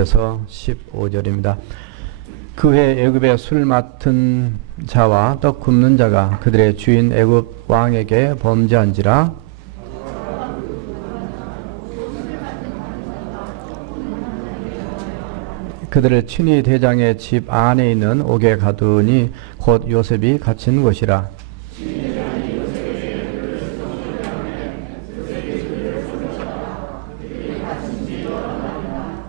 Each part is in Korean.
에서 15절입니다. 그해 애굽의 술 맡은 자와 떡 굽는 자가 그들의 주인 애굽 왕에게 범죄한지라. 그들을 친히 대장의 집 안에 있는 옥에 가두니 곧 요셉이 갇힌 곳이라.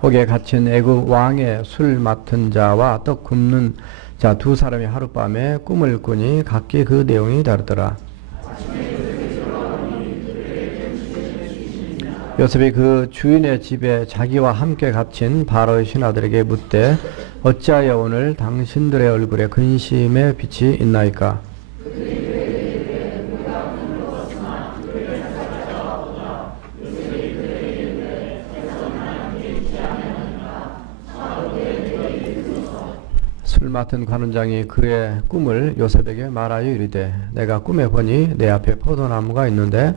옥에 갇힌 애굽 왕의 술 맡은 자와 떡 굽는 자 두 사람이 하룻밤에 꿈을 꾸니 각기 그 내용이 다르더라. 요셉이 그 주인의 집에 자기와 함께 갇힌 바로의 신하들에게 묻되 어찌하여 오늘 당신들의 얼굴에 근심의 빛이 있나이까? 술 맡은 관원장이 그의 꿈을 요셉에게 말하여 이르되 내가 꿈에 보니 내 앞에 포도나무가 있는데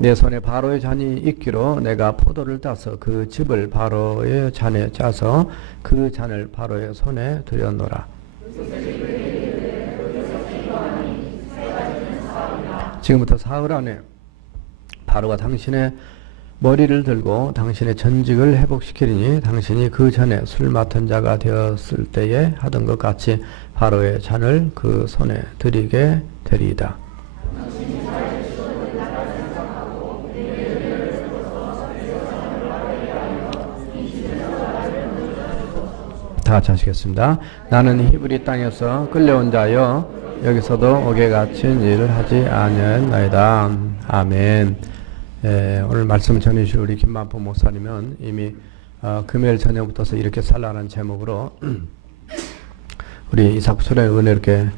내 손에 바로의 잔이 있기로 내가 포도를 따서 그 즙을 바로의 잔에 짜서 그 잔을 바로의 손에 들여놓으라. 지금부터 사흘 안에 바로가 당신의 머리를 들고 당신의 전직을 회복시키리니 당신이 그 전에 술 맡은 자가 되었을 때에 하던 것 같이 바로의 잔을 그 손에 들이게 되리이다. 다 같이 하시겠습니다. 나는 히브리 땅에서 끌려온 자여 여기서도 옥에 갇힌 일을 하지 아니하였나이다. 아멘. 오늘 말씀을 전해주실 우리 김만포 목사님은 이미 금요일 저녁부터 이렇게 살라는 제목으로 우리 이삭수련의 은혜롭게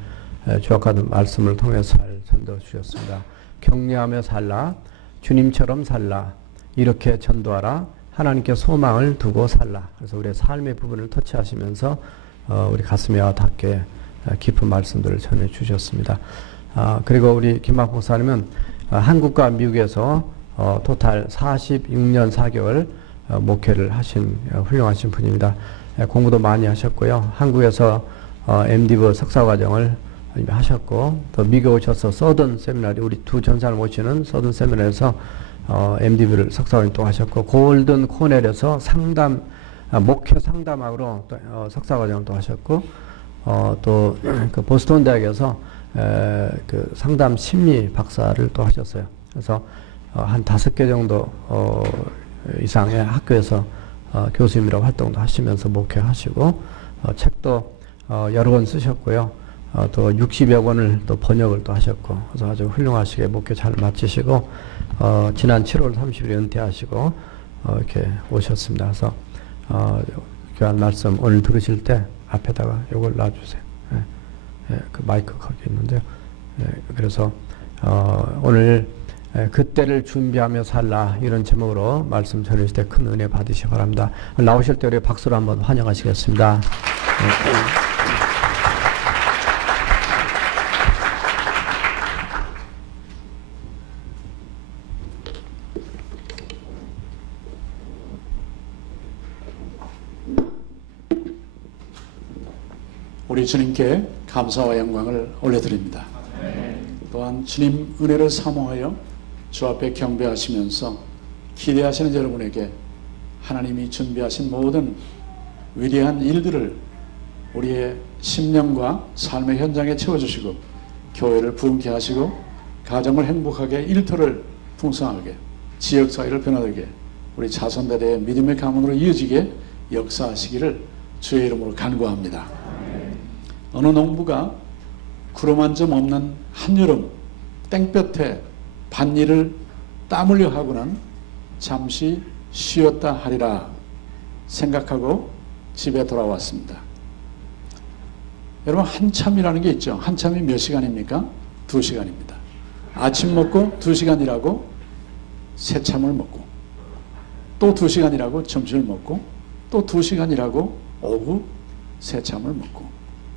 주역하던 말씀을 통해서 잘 전도해 주셨습니다. 격려하며 살라, 주님처럼 살라, 이렇게 전도하라, 하나님께 소망을 두고 살라. 그래서 우리의 삶의 부분을 터치하시면서 우리 가슴에 와 닿게 깊은 말씀들을 전해 주셨습니다. 그리고 우리 김만포 목사님은 한국과 미국에서 토탈 46년 4개월 목회를 하신 훌륭하신 분입니다. 공부도 많이 하셨고요. 한국에서 MDiv 석사과정을 하셨고 또 미국에 오셔서 서든 세미나리 우리 두 전사를 모시는 서든 세미나리에서 MDiv를 석사과정 또 하셨고 골든 코넬에서 상담 목회 상담학으로 또 석사과정을 또 하셨고 또 그 보스턴 대학에서 그 상담 심리 박사를 또 하셨어요. 그래서 한 5개 정도 이상의 학교에서 교수님이라고 활동도 하시면서 목회하시고 책도 여러 권 쓰셨고요. 또 60여 권을 또 번역을 또 하셨고 그래서 아주 훌륭하시게 목회 잘 마치시고 지난 7월 30일에 은퇴하시고 이렇게 오셨습니다. 그래서 귀한 말씀 오늘 들으실 때 앞에다가 이걸 놔주세요. 그 마이크 거기 있는데요. 그래서 오늘 그때를 준비하며 살라 이런 제목으로 말씀 전해주실 때 큰 은혜 받으시기 바랍니다. 나오실 때 우리 박수로 한번 환영하시겠습니다. 우리 주님께 감사와 영광을 올려드립니다. 또한 주님 은혜를 사모하여 주 앞에 경배하시면서 기대하시는 여러분에게 하나님이 준비하신 모든 위대한 일들을 우리의 심령과 삶의 현장에 채워주시고 교회를 부흥케 하시고 가정을 행복하게 일터를 풍성하게 지역사회를 변화되게 우리 자손들의 믿음의 가문으로 이어지게 역사하시기를 주의 이름으로 간구합니다. 어느 농부가 구름 한 점 없는 한여름 땡볕에 밭일을 땀 흘려 하고는 잠시 쉬었다 하리라 생각하고 집에 돌아왔습니다. 여러분 한참이라는 게 있죠. 한참이 몇 시간입니까? 2시간입니다. 아침 먹고 2시간 일하고 새참을 먹고 또 2시간 일하고 점심을 먹고 또 2시간 일하고 오후 새참을 먹고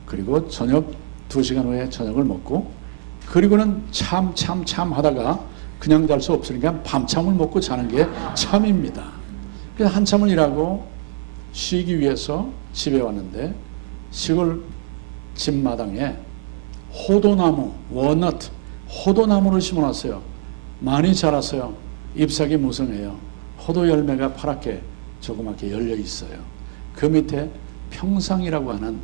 그리고 저녁 2시간 후에 저녁을 먹고 그리고는 참 하다가 그냥 잘 수 없으니까 밤참을 먹고 자는 게 참입니다. 그래서 한참을 일하고 쉬기 위해서 집에 왔는데 시골 집 마당에 호도나무, 워넛, 호도나무를 심어놨어요. 많이 자랐어요. 잎사귀 무성해요. 호도 열매가 파랗게 조그맣게 열려 있어요. 그 밑에 평상이라고 하는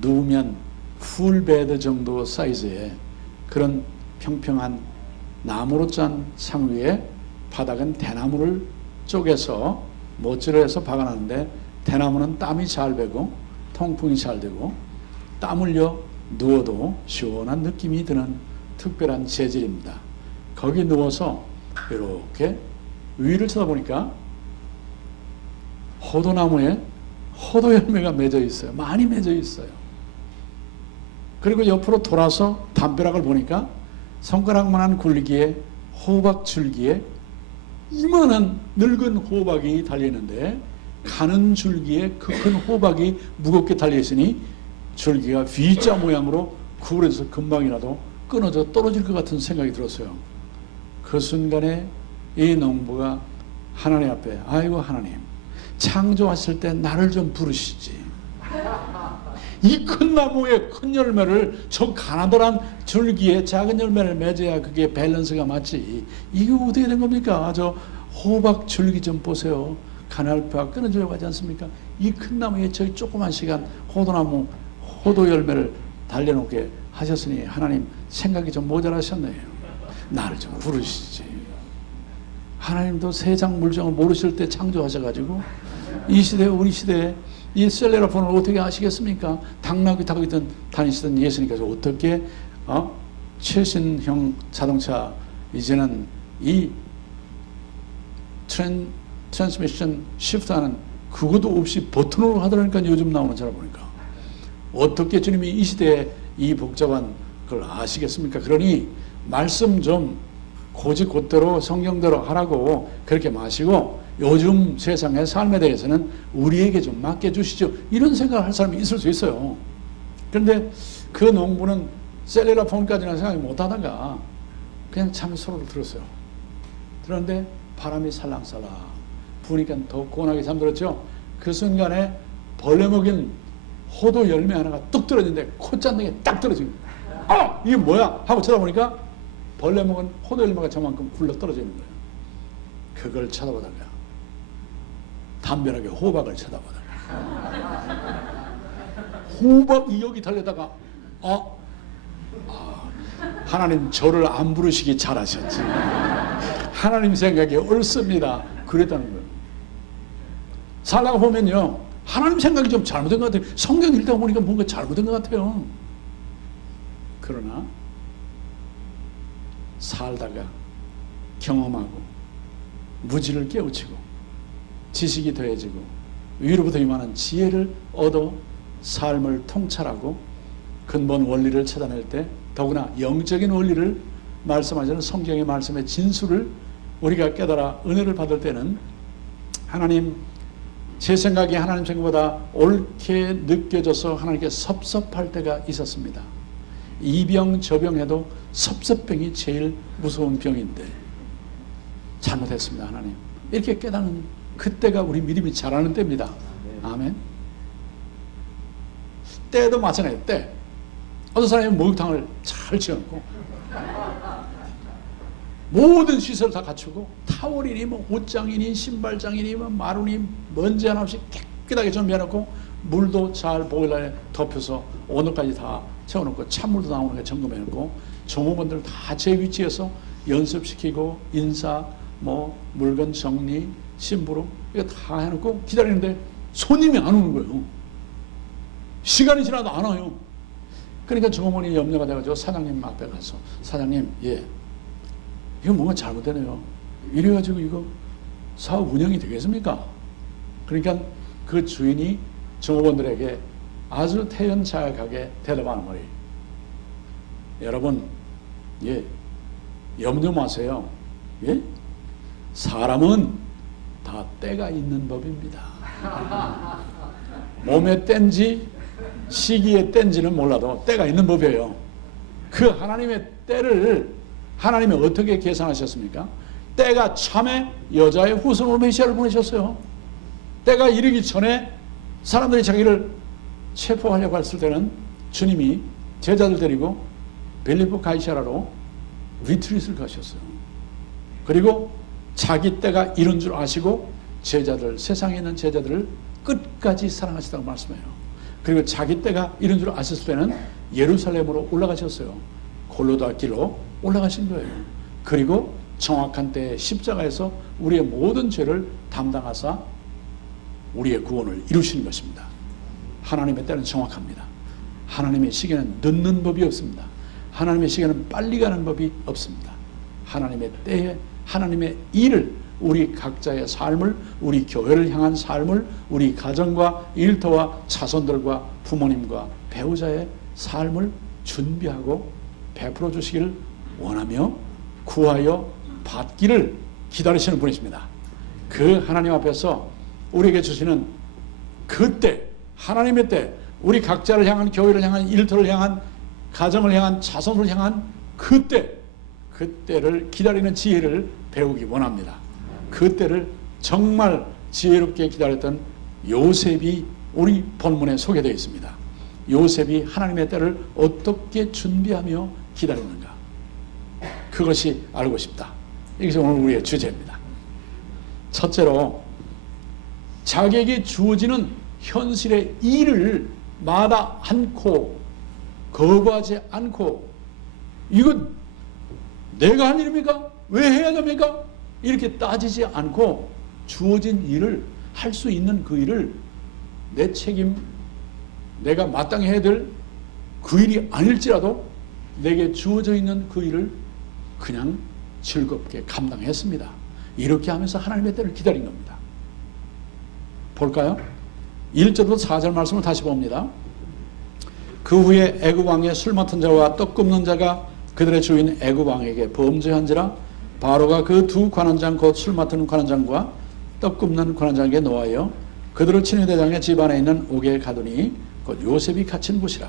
누우면 풀베드 정도 사이즈의 그런 평평한 나무로 짠 상 위에 바닥은 대나무를 쪼개서 모찌로 해서 박아놨는데 대나무는 땀이 잘 배고 통풍이 잘 되고 땀 흘려 누워도 시원한 느낌이 드는 특별한 재질입니다. 거기 누워서 이렇게 위를 쳐다보니까 호도나무에 호도 열매가 맺어 있어요. 많이 맺어 있어요. 그리고 옆으로 돌아서 담벼락을 보니까 손가락만한 굴기에 호박 줄기에 이만한 늙은 호박이 달려있는데 가는 줄기에 그 큰 호박이 무겁게 달려있으니 줄기가 V자 모양으로 구부러져서 금방이라도 끊어져 떨어질 것 같은 생각이 들었어요. 그 순간에 이 농부가 하나님 앞에 아이고 하나님 창조하실 때 나를 좀 부르시지. 이 큰 나무에 큰 열매를 저 가나다란 줄기에 작은 열매를 맺어야 그게 밸런스가 맞지. 이게 어떻게 된 겁니까? 저 호박 줄기 좀 보세요. 가나알파가 끊어지려고 하지 않습니까? 이 큰 나무에 저희 조그만 시간 호도나무 호도 열매를 달려놓게 하셨으니 하나님 생각이 좀 모자라셨네요. 나를 좀 부르시지. 하나님도 세상 물정을 모르실 때 창조하셔가지고 이 시대에 우리 시대에 이 셀레라폰을 어떻게 아시겠습니까? 당나귀 타고 다니시던 예수님께서 어떻게 최신형 자동차 이제는 이 트랜스미션 시프트하는 그것도 없이 버튼으로 하더라니까 요즘 나오는 차를 보니까 어떻게 주님이 이 시대에 이 복잡한 걸 아시겠습니까? 그러니 말씀 좀 고지곧대로 성경대로 하라고 그렇게 마시고 요즘 세상의 삶에 대해서는 우리에게 좀 맡겨주시죠. 이런 생각을 할 사람이 있을 수 있어요. 그런데 그 농부는 셀레라폰까지는 생각 못하다가 그냥 잠이 소리를 들었어요. 들었는데 바람이 살랑살랑 부니까 더 고운하게 잠들었죠. 그 순간에 벌레 먹인 호도 열매 하나가 뚝 떨어지는데 콧잔등에 딱 떨어진 거예요. 이게 뭐야? 하고 쳐다보니까 벌레 먹은 호도 열매가 저만큼 굴러 떨어져 있는 거예요. 그걸 쳐다보다가 담벼락에 호박을 쳐다보다가 호박이 여기 달려다가 하나님 저를 안 부르시기 잘하셨지. 하나님 생각이 옳습니다. 그랬다는 거예요. 살다가 보면요 하나님 생각이 좀 잘못된 것 같아요. 성경 읽다 보니까 뭔가 잘못된 것 같아요. 그러나 살다가 경험하고 무지를 깨우치고 지식이 더해지고 위로부터 임하는 지혜를 얻어 삶을 통찰하고 근본 원리를 찾아낼 때 더구나 영적인 원리를 말씀하시는 성경의 말씀의 진수를 우리가 깨달아 은혜를 받을 때는 하나님 제 생각이 하나님 생각보다 옳게 느껴져서 하나님께 섭섭할 때가 있었습니다. 이병 저병해도 섭섭병이 제일 무서운 병인데 잘못했습니다. 하나님 이렇게 깨닫는 그때가 우리 믿음이 자라는 때입니다. 아멘. 때도 마찬가지예요. 때 어떤 사람이 목욕탕을 잘 지어놓고 모든 시설을 다 갖추고 타월이니 뭐 옷장이니 신발장이니 뭐 마루니 먼지 하나 없이 깨끗하게 준비해놓고 물도 잘 보일러에 덮여서 오늘까지 다 채워놓고 찬물도 나오는 거 점검해놓고 종업원들 다 제 위치에서 연습시키고 인사 뭐 물건 정리 심부름 이거 다 해놓고 기다리는데 손님이 안 오는 거예요. 시간이 지나도 안 와요. 그러니까 종업원이 염려가 돼가지고 사장님 앞에 가서 사장님 이거 뭔가 잘못되네요. 이래가지고 이거 사업 운영이 되겠습니까? 그러니까 그 주인이 종업원들에게 아주 태연자약하게 대답하는 거예요. 여러분, 염려 마세요. 사람은 다 때가 있는 법입니다. 몸에 땐지 시기에 땐지는 몰라도 때가 있는 법이에요. 그 하나님의 때를 하나님이 어떻게 계산하셨습니까? 때가 참에 여자의 후손으로 메시아를 보내셨어요. 때가 이르기 전에 사람들이 자기를 체포하려고 했을 때는 주님이 제자들 데리고 빌립보 가이사라로 리트릿을 가셨어요. 그리고 자기 때가 이른 줄 아시고 제자들, 세상에 있는 제자들을 끝까지 사랑하시다고 말씀해요. 그리고 자기 때가 이른 줄 아셨을 때는 예루살렘으로 올라가셨어요. 골로다 길로 올라가신 거예요. 그리고 정확한 때에 십자가에서 우리의 모든 죄를 담당하사 우리의 구원을 이루시는 것입니다. 하나님의 때는 정확합니다. 하나님의 시계는 늦는 법이 없습니다. 하나님의 시계는 빨리 가는 법이 없습니다. 하나님의 때에 하나님의 일을, 우리 각자의 삶을, 우리 교회를 향한 삶을, 우리 가정과 일터와 자손들과 부모님과 배우자의 삶을 준비하고 베풀어 주시기를 원하며 구하여 받기를 기다리시는 분이십니다. 그 하나님 앞에서 우리에게 주시는 그 때, 하나님의 때, 우리 각자를 향한, 교회를 향한, 일터를 향한, 가정을 향한, 자손을 향한 그때를 기다리는 지혜를 배우기 원합니다. 그때를 정말 지혜롭게 기다렸던 요셉이 우리 본문에 소개되어 있습니다. 요셉이 하나님의 때를 어떻게 준비하며 기다렸는가, 그것이 알고 싶다. 이것이 오늘 우리의 주제입니다. 첫째로, 자기에게 주어지는 현실의 일을 마다 않고 거부하지 않고, 이건 내가 한 일입니까? 왜 해야 됩니까? 이렇게 따지지 않고 주어진 일을, 할 수 있는 그 일을, 내 책임, 내가 마땅히 해야 될 그 일이 아닐지라도 내게 주어져 있는 그 일을 그냥 즐겁게 감당했습니다. 이렇게 하면서 하나님의 때를 기다린 겁니다. 볼까요? 1절부터 4절 말씀을 다시 봅니다. 그 후에 애굽 왕의 술 맡은 자와 떡 굽는 자가 그들의 주인 애굽 왕에게 범죄한지라 바로가 그 두 관원장 곧 술 맡은 관원장과 떡 굽는 관원장에게 노하여 그들을 친위대장의 집안에 있는 옥에 가두니 곧 요셉이 갇힌 곳이라.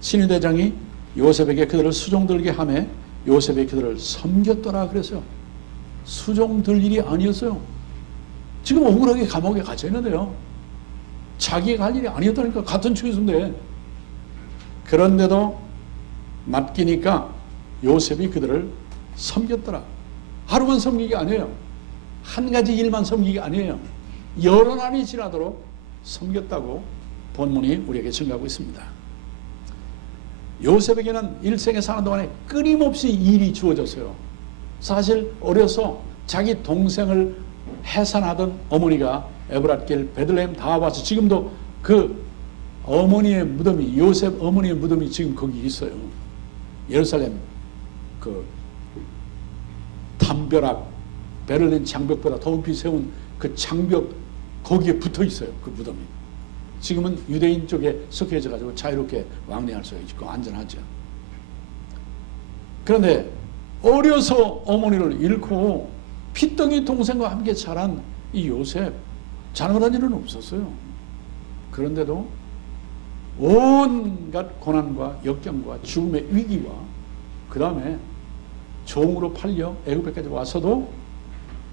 친위대장이 요셉에게 그들을 수종들게 하매 요셉이 그들을 섬겼더라 그랬어요. 수종들 일이 아니었어요. 지금 억울하게 감옥에 갇혀 있는데요. 자기가 할 일이 아니었다니까. 같은 추수인데. 그런데도 맡기니까 요셉이 그들을 섬겼더라. 하루만 섬기기 아니에요. 한 가지 일만 섬기기 아니에요. 여러 날이 지나도록 섬겼다고 본문이 우리에게 증거하고 있습니다. 요셉에게는 일생에 사는 동안에 끊임없이 일이 주어졌어요. 사실 어려서 자기 동생을 해산하던 어머니가 에브랏길 베들레헴 다 와서 지금도 그 어머니의 무덤이, 요셉 어머니의 무덤이 지금 거기 있어요. 예루살렘 그 담벼락, 베를린 장벽보다 더 높이 세운 그 장벽 거기에 붙어 있어요. 그 무덤이. 지금은 유대인 쪽에 속해져 가지고 자유롭게 왕래할 수 있고 안전하죠. 그런데 어려서 어머니를 잃고 피덩이 동생과 함께 자란 이 요셉, 잘못한 일은 없었어요. 그런데도 온갖 고난과 역경과 죽음의 위기와 그 다음에 종으로 팔려 애굽에까지 와서도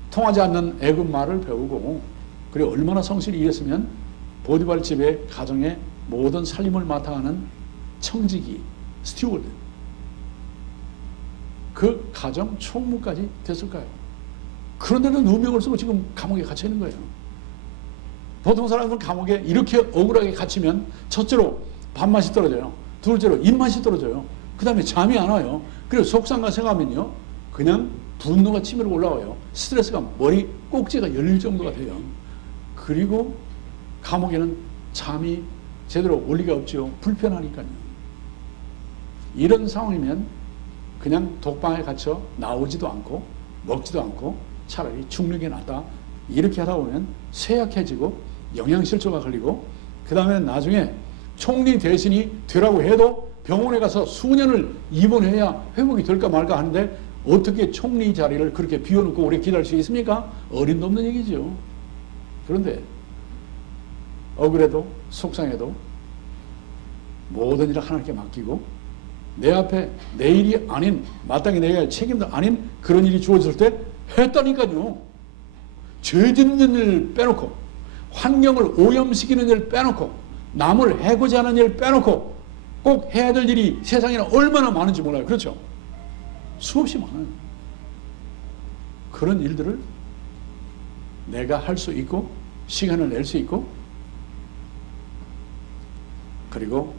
통하지 않는 애굽 말을 배우고, 그리고 얼마나 성실히 일했으면 보디발 집의 가정의 모든 살림을 맡아가는 청지기, 스튜어드, 그 가정 총무까지 됐을까요? 그런데도 누명을 쓰고 지금 감옥에 갇혀 있는 거예요. 보통 사람들은 감옥에 이렇게 억울하게 갇히면 첫째로 밥맛이 떨어져요. 둘째로 입맛이 떨어져요. 그 다음에 잠이 안 와요. 그리고 속상과 생각하면요, 그냥 분노가 치밀어 올라와요. 스트레스가 머리 꼭지가 열릴 정도가 돼요. 그리고 감옥에는 잠이 제대로 올 리가 없죠. 불편하니까요. 이런 상황이면 그냥 독방에 갇혀 나오지도 않고 먹지도 않고 차라리 죽는 게 낫다. 이렇게 하다 보면 쇠약해지고 영양실조가 걸리고, 그 다음에 나중에 총리 대신이 되라고 해도 병원에 가서 수년을 입원해야 회복이 될까 말까 하는데 어떻게 총리 자리를 그렇게 비워놓고 오래 기다릴 수 있습니까? 어림도 없는 얘기죠. 그런데 억울해도 속상해도 모든 일을 하나님께 맡기고 내 앞에 내 일이 아닌, 마땅히 내가 할 책임도 아닌 그런 일이 주어졌을 때 했다니까요. 죄 짓는 일 빼놓고, 환경을 오염시키는 일 빼놓고, 남을 해고자 하는 일 빼놓고 꼭 해야 될 일이 세상에는 얼마나 많은지 몰라요. 그렇죠? 수없이 많아요. 그런 일들을 내가 할 수 있고 시간을 낼 수 있고, 그리고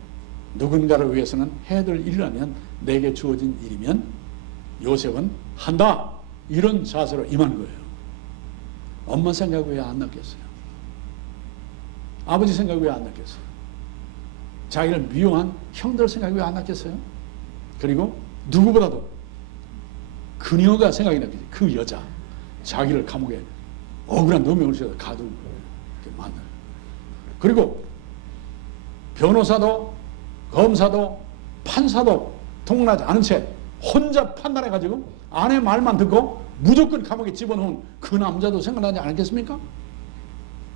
누군가를 위해서는 해야 될 일이라면, 내게 주어진 일이면 요셉은 한다, 이런 자세로 임한 거예요. 엄마 생각 왜 안 났겠어요? 아버지 생각 왜 안 났겠어요? 자기를 미워한 형들 생각이 왜 안 났겠어요? 그리고 누구보다도 그녀가 생각이 났겠지. 그 여자, 자기를 감옥에 억울한 누명을 씌워서 가두고 만나요. 그리고 변호사도 검사도 판사도 통론하지 않은 채 혼자 판단해가지고 아내 말만 듣고 무조건 감옥에 집어넣은 그 남자도 생각나지 않겠습니까?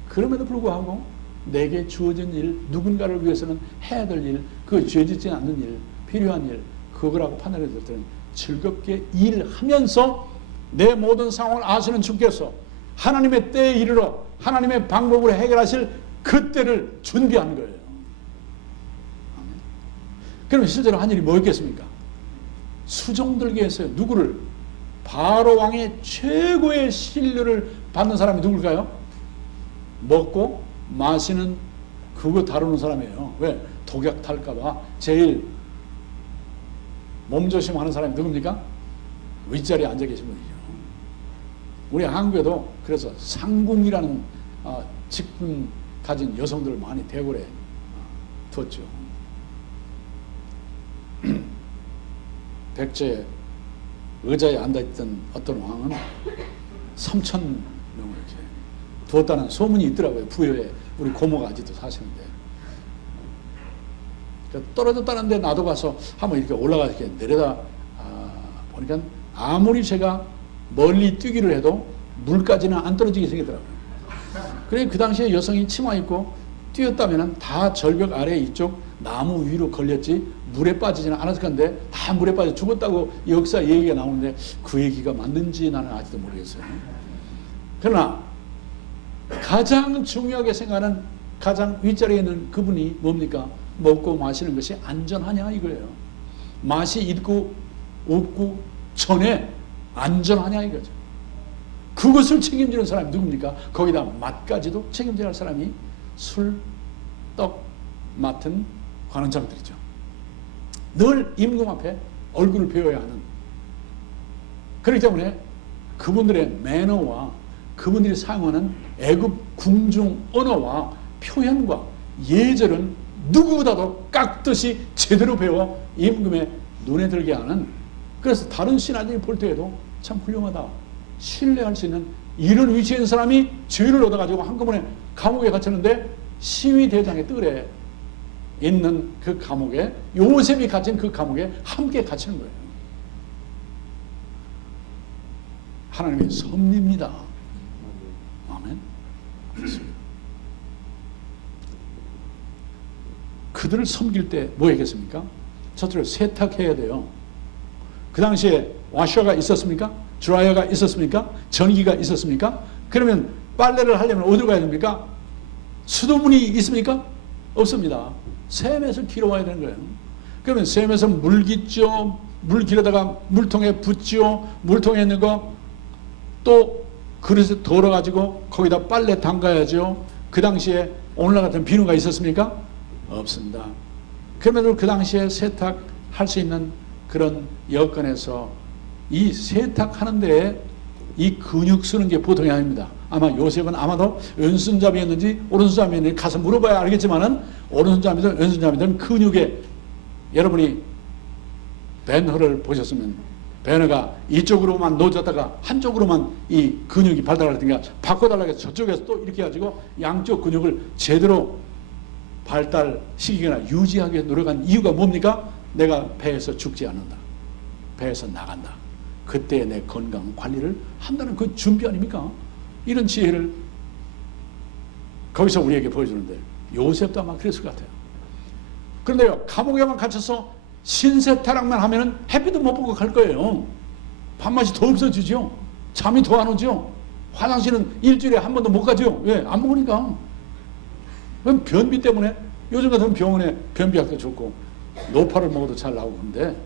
그럼에도 불구하고 내게 주어진 일, 누군가를 위해서는 해야 될 일, 그 죄짓지 않는 일, 필요한 일, 그거라고 판단했을 때는 즐겁게 일하면서 내 모든 상황을 아시는 주께서 하나님의 때에 이르러 하나님의 방법으로 해결하실 그 때를 준비하는 거예요. 그럼 실제로 한 일이 뭐였겠습니까? 수종들게 했어요. 누구를? 바로 왕의 최고의 신뢰를 받는 사람이 누굴까요? 먹고 마시는 그거 다루는 사람이에요. 왜? 독약 탈까봐 제일 몸조심하는 사람이 누굽니까? 윗자리에 앉아 계신 분이죠. 우리 한국에도 그래서 상궁이라는 직분 가진 여성들을 많이 대궐에 뒀죠. 백제 의자에 앉아있던 어떤 왕은 3,000명을 이렇게 두었다는 소문이 있더라고요. 부여에 우리 고모가 아직도 사시는데. 그러니까 떨어졌다는데 나도 가서 한번 이렇게 올라가 이렇게 내려다 보니까 아무리 제가 멀리 뛰기를 해도 물까지는 안 떨어지게 생기더라고요. 그래 그 당시에 여성이 치마 입고 뛰었다면 다 절벽 아래 이쪽 나무 위로 걸렸지 물에 빠지지는 않았을 건데 다 물에 빠져 죽었다고 역사 얘기가 나오는데 그 얘기가 맞는지 나는 아직도 모르겠어요. 그러나 가장 중요하게 생각하는 가장 윗자리에 있는 그분이 뭡니까? 먹고 마시는 것이 안전하냐 이거예요. 맛이 있고 없고 전에 안전하냐 이거죠. 그것을 책임지는 사람이 누굽니까? 거기다 맛까지도 책임져야 할 사람이 술, 떡 맡은 관원장들이죠. 늘 임금 앞에 얼굴을 배워야 하는. 그렇기 때문에 그분들의 매너와 그분들이 사용하는 애국 궁중 언어와 표현과 예절은 누구보다도 깍듯이 제대로 배워 임금의 눈에 들게 하는, 그래서 다른 신하들이 볼 때에도 참 훌륭하다, 신뢰할 수 있는 이런 위치에 있는 사람이 죄를 얻어가지고 한꺼번에 감옥에 갇혔는데 시위대장의 뜰에 있는 그 감옥에, 요셉이 갇힌 그 감옥에 함께 갇히는 거예요. 하나님의 섭리입니다. 아멘. 그렇습니다. 그들을 섬길 때 뭐 했겠습니까? 첫째로 세탁해야 돼요. 그 당시에 와셔가 있었습니까? 드라이어가 있었습니까? 전기가 있었습니까? 그러면 빨래를 하려면 어디로 가야 됩니까? 수도문이 있습니까? 없습니다. 샘에서 길어와야 되는 거예요. 그러면 샘에서 물 깃죠. 물 길어다가 물통에 붓죠. 물통에 있는 거 또 그릇에 덜어가지고 거기다 빨래 담가야죠. 그 당시에 오늘날 같은 비누가 있었습니까? 없습니다. 그러면 그 당시에 세탁할 수 있는 그런 여건에서 이 세탁하는 데에 이 근육 쓰는 게 보통이 아닙니다. 아마 요셉은 아마도 왼손잡이였는지 오른손잡이였는지 가서 물어봐야 알겠지만은 오른손잡이든 왼손잡이든 근육에, 여러분이 벤허를 보셨으면 벤허가 이쪽으로만 놓아졌다가 한쪽으로만 이 근육이 발달하니까 바꿔달라고 해서 저쪽에서 또 이렇게 해가지고 양쪽 근육을 제대로 발달시키거나 유지하기 위해 노력한 이유가 뭡니까? 내가 배에서 죽지 않는다. 배에서 나간다. 그때 내 건강 관리를 한다는 그 준비 아닙니까? 이런 지혜를 거기서 우리에게 보여주는데 요셉도 아마 그랬을 것 같아요. 그런데요, 감옥에만 갇혀서 신세타락만 하면은 햇빛도 못 보고 갈 거예요. 밥맛이 더 없어지죠. 잠이 더 안 오죠. 화장실은 일주일에 한 번도 못 가죠. 왜? 안 먹으니까. 그럼 변비 때문에 요즘 같은 병원에 변비약도 좋고 노파를 먹어도 잘 나오고 그런데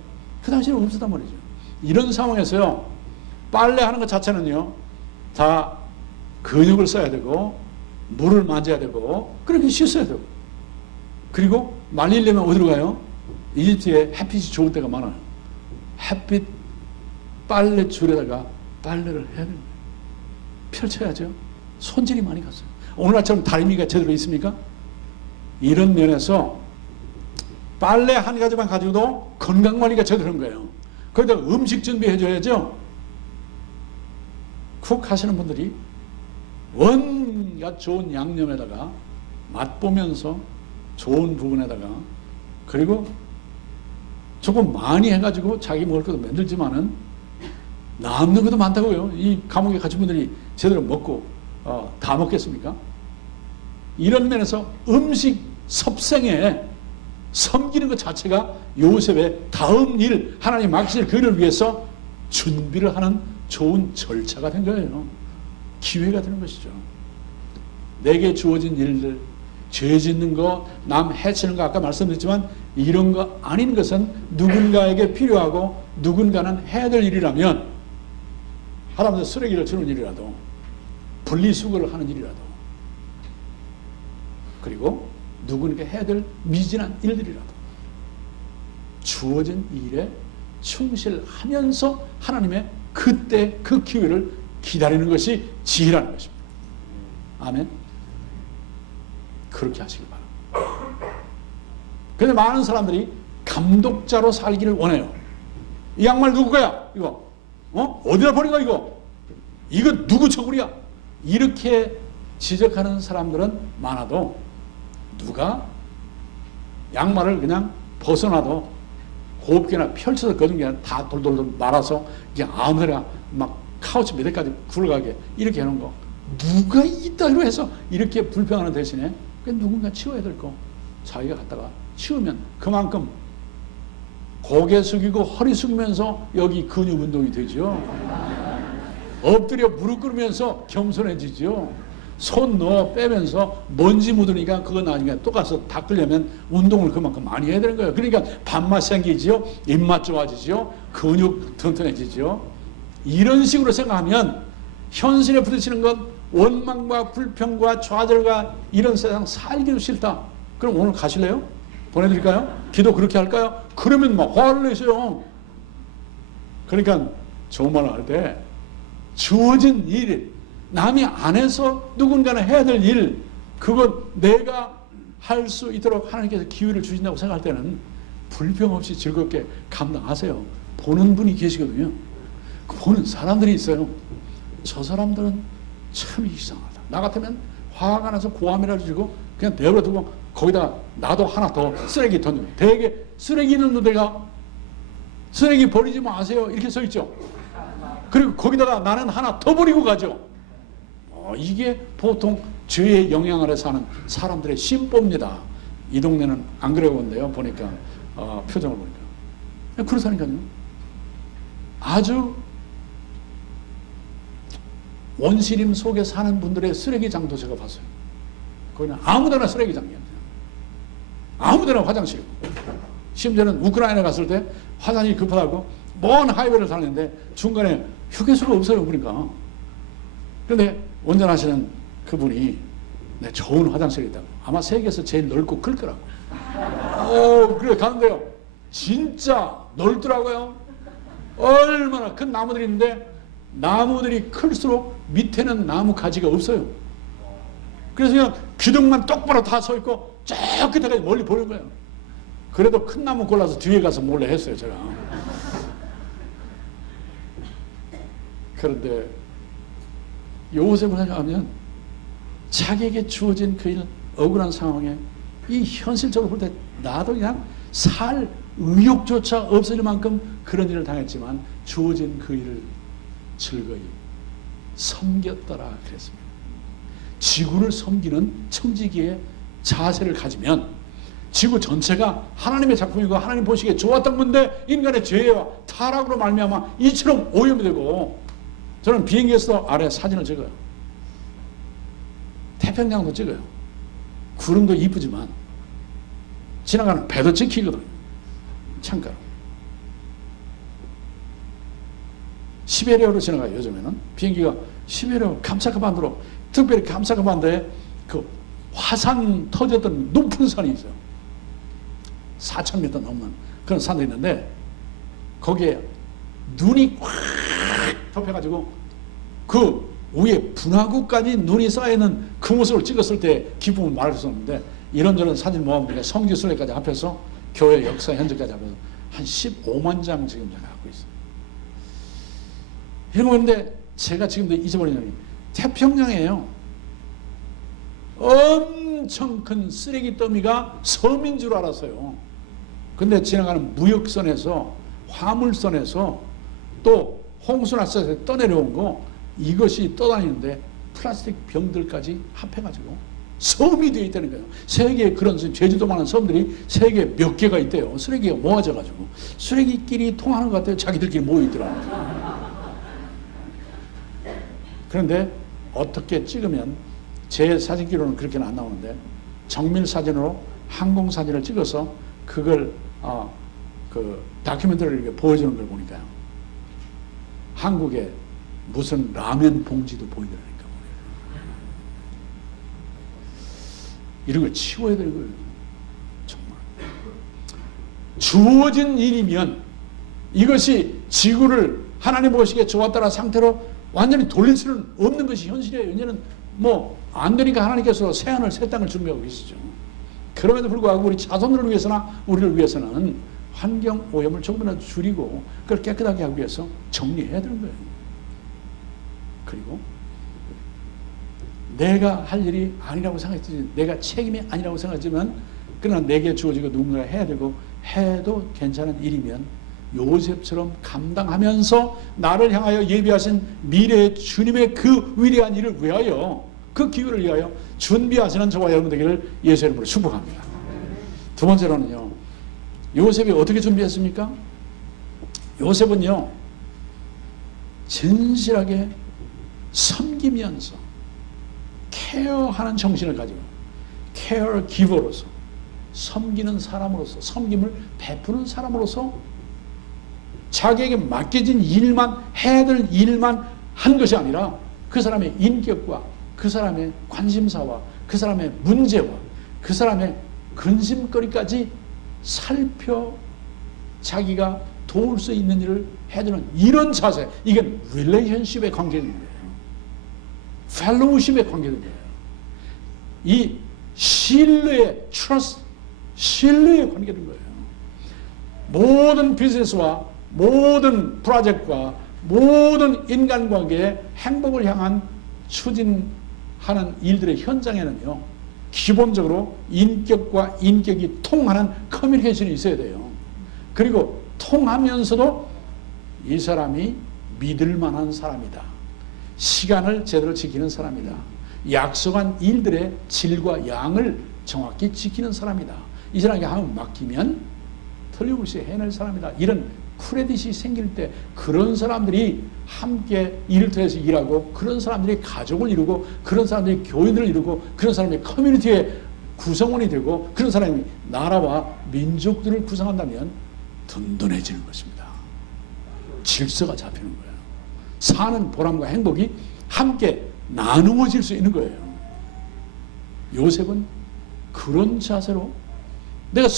그 당시에는 없었단 말이죠. 이런 상황에서요. 빨래하는 것 자체는요. 다 근육을 써야 되고 물을 만져야 되고 그렇게 씻어야 되고 그리고 말리려면 어디로 가요? 이집트에 햇빛이 좋을 때가 많아요. 햇빛 빨래줄에다가 빨래를 해야 됩니다. 펼쳐야죠. 손질이 많이 갔어요. 오늘날처럼 다리미가 제대로 있습니까? 이런 면에서 빨래 한 가지만 가지고도 건강관리가 제대로 된 거예요. 거기다 음식 준비해줘야죠. 쿡 하시는 분들이 온갖 좋은 양념에다가 맛보면서 좋은 부분에다가 그리고 조금 많이 해가지고 자기 먹을 것도 만들지만은 남는 것도 많다고요. 이 감옥에 갇힌 분들이 제대로 먹고 다 먹겠습니까? 이런 면에서 음식 섭생에 섬기는 것 자체가 요셉의 다음 일 하나님 맡기실 그 일을 위해서 준비를 하는 좋은 절차가 된 거예요. 기회가 되는 것이죠. 내게 주어진 일들 죄 짓는 거, 남 해치는 거 아까 말씀드렸지만 이런 거 아닌 것은 누군가에게 필요하고 누군가는 해야 될 일이라면 하다못해 쓰레기를 주는 일이라도 분리수거를 하는 일이라도 그리고 누군가 해야 될 미진한 일들이라도 주어진 일에 충실하면서 하나님의 그때 그 기회를 기다리는 것이 지혜라는 것입니다. 아멘. 그렇게 하시길 바랍니다. 그런데 많은 사람들이 감독자로 살기를 원해요. 이 양말 누구 거야? 이거 어디다 버린 거야? 이거 누구 처구리야? 이렇게 지적하는 사람들은 많아도 누가 양말을 그냥 벗어나도 곱게나 펼쳐서 거둔 게 아니라 다 돌돌돌 말아서 그냥 아무데나 막 카우치 몇 대까지 굴러가게 이렇게 해놓은 거 누가 이따위로 해서 이렇게 불평하는 대신에 그 누군가 치워야 될 거 자기가 갖다가 치우면 그만큼 고개 숙이고 허리 숙이면서 여기 근육 운동이 되죠. 엎드려 무릎 꿇으면서 겸손해지죠. 손 넣어 빼면서 먼지 묻으니까 그거 나중에 또 가서 닦으려면 운동을 그만큼 많이 해야 되는 거예요. 그러니까 밥맛 생기죠. 입맛 좋아지죠. 근육 튼튼해지죠. 이런 식으로 생각하면 현실에 부딪히는 건 원망과 불평과 좌절과 이런 세상 살기도 싫다. 그럼 오늘 가실래요? 보내드릴까요? 기도 그렇게 할까요? 그러면 막 화를 내세요. 그러니까 좋은 말을 할 때 주어진 일, 남이 안 해서 누군가는 해야 될 일, 그건 내가 할 수 있도록 하나님께서 기회를 주신다고 생각할 때는 불평 없이 즐겁게 감당하세요. 보는 분이 계시거든요. 보는 사람들이 있어요. 저 사람들은 참 이상하다. 나 같으면 화가 나서 고함이라도 주고 그냥 내버려 두고 거기다가 나도 하나 더 쓰레기 던져. 대개 쓰레기 있는 데가 쓰레기 버리지 마세요. 이렇게 써 있죠. 그리고 거기다가 나는 하나 더 버리고 가죠. 이게 보통 죄의 영향 아래 사는 사람들의 심보입니다. 이 동네는 안 그래 본데요. 보니까 표정을 보니까 그렇다니까요. 아주 원시림 속에 사는 분들의 쓰레기장도 제가 봤어요. 거기는 아무데나 쓰레기장이에요. 아무데나 화장실이고. 심지어는 우크라이나 갔을 때 화장실이 급하다고 먼 하이웨이를 타는데 중간에 휴게소가 없어요. 그러니까. 그런데 운전하시는 그분이 좋은 화장실이 있다고. 아마 세계에서 제일 넓고 클 거라고. 그래 가는데요. 진짜 넓더라고요. 얼마나 큰 나무들이 있는데 나무들이 클수록 밑에는 나무 가지가 없어요. 그래서 그냥 기둥만 똑바로 다 서 있고 저 끝에까지 멀리 보는 거예요. 그래도 큰 나무 골라서 뒤에 가서 몰래 했어요, 제가. 그런데 요셉을 생각하면 자기에게 주어진 그 일, 억울한 상황에 이 현실적으로 볼 때 나도 그냥 살 의욕조차 없어질 만큼 그런 일을 당했지만 주어진 그 일을 즐거이 섬겼더라 그랬습니다. 지구를 섬기는 청지기의 자세를 가지면 지구 전체가 하나님의 작품이고 하나님 보시기에 좋았던 건데 인간의 죄와 타락으로 말미암아 이처럼 오염이 되고, 저는 비행기에서 아래 사진을 찍어요. 태평양도 찍어요. 구름도 이쁘지만 지나가는 배도 찍히거든요. 창가로. 시베리아로 지나가요. 요즘에는 비행기가 시베리아 감차카 반도로, 특별히 감차카 반도에 그 화산 터졌던 높은 산이 있어요. 4,000m 넘는 그런 산도 있는데 거기에 눈이 꽉 덮여가지고 그 위에 분화구까지 눈이 쌓여있는 그 모습을 찍었을 때 기쁨을 말할 수 없는데, 이런저런 사진 모아보니까 성지순례까지 합해서 교회 역사 현재까지 합해서 한 15만 장 지금 제가 갖고 있어요. 이런 거 있는데 제가 지금도 잊어버리냐면 태평양이에요. 엄청 큰 쓰레기 더미가 섬인 줄 알았어요. 근데 지나가는 무역선에서, 화물선에서, 또 홍수나스에서 떠내려온 거, 이것이 떠다니는데 플라스틱 병들까지 합해가지고 섬이 되어 있다는 거예요. 세계에 그런 제주도만한 섬들이 세계에 몇 개가 있대요. 쓰레기가 모아져가지고 쓰레기끼리 통하는 것 같아요. 자기들끼리 모여있더라고요. 그런데 어떻게 찍으면, 제 사진기로는 그렇게는 안 나오는데 정밀 사진으로 항공 사진을 찍어서 그걸 그 다큐멘터리를 이렇게 보여주는 걸 보니까요, 한국에 무슨 라면 봉지도 보이더라니까. 이런 걸 치워야 되는 거예요. 정말 주어진 일이면 이것이 지구를 하나님 보시기에 좋았다는 상태로 완전히 돌릴 수는 없는 것이 현실이에요. 이제는 뭐 안 되니까 하나님께서 새하늘 새 땅을 준비하고 계시죠. 그럼에도 불구하고 우리 자손들을 위해서나 우리를 위해서는 환경 오염을 조금이라도 줄이고 그걸 깨끗하게 하기 위해서 정리해야 되는 거예요. 그리고 내가 할 일이 아니라고 생각했지, 내가 책임이 아니라고 생각하지만 그러나 내게 주어지고 누군가 해야 되고 해도 괜찮은 일이면 요셉처럼 감당하면서 나를 향하여 예비하신 미래의 주님의 그 위대한 일을 위하여, 그 기회를 위하여 준비하시는 저와 여러분 되기를 예수 이름으로 축복합니다. 두 번째로는요, 요셉이 어떻게 준비했습니까? 요셉은요, 진실하게 섬기면서 케어하는 정신을 가지고 케어 기버로서, 섬기는 사람으로서, 섬김을 베푸는 사람으로서 자기에게 맡겨진 일만, 해야 될 일만 한 것이 아니라 그 사람의 인격과 그 사람의 관심사와 그 사람의 문제와 그 사람의 근심거리까지 살펴 자기가 도울 수 있는 일을 해주는 이런 자세, 이게 릴레이션십의 관계인 거예요. 펠로우십의 관계인 거예요. 이 신뢰의 트러스트, 신뢰의 관계인 거예요. 모든 비즈니스와 모든 프로젝트와 모든 인간관계의 행복을 향한 추진하는 일들의 현장에는요, 기본적으로 인격과 인격이 통하는 커뮤니케이션이 있어야 돼요. 그리고 통하면서도 이 사람이 믿을 만한 사람이다. 시간을 제대로 지키는 사람이다. 약속한 일들의 질과 양을 정확히 지키는 사람이다. 이 사람에게 한번 맡기면 틀림없이 해낼 사람이다. 이런 크레딧이 생길 때 그런 사람들이 함께 일을 통해서 일하고, 그런 사람들이 가족을 이루고, 그런 사람들이 교인을 이루고, 그런 사람이 커뮤니티의 구성원이 되고, 그런 사람이 나라와 민족들을 구성한다면 든든해지는 것입니다. 질서가 잡히는 거예요. 사는 보람과 행복이 함께 나누어질 수 있는 거예요. 요셉은 그런 자세로 내가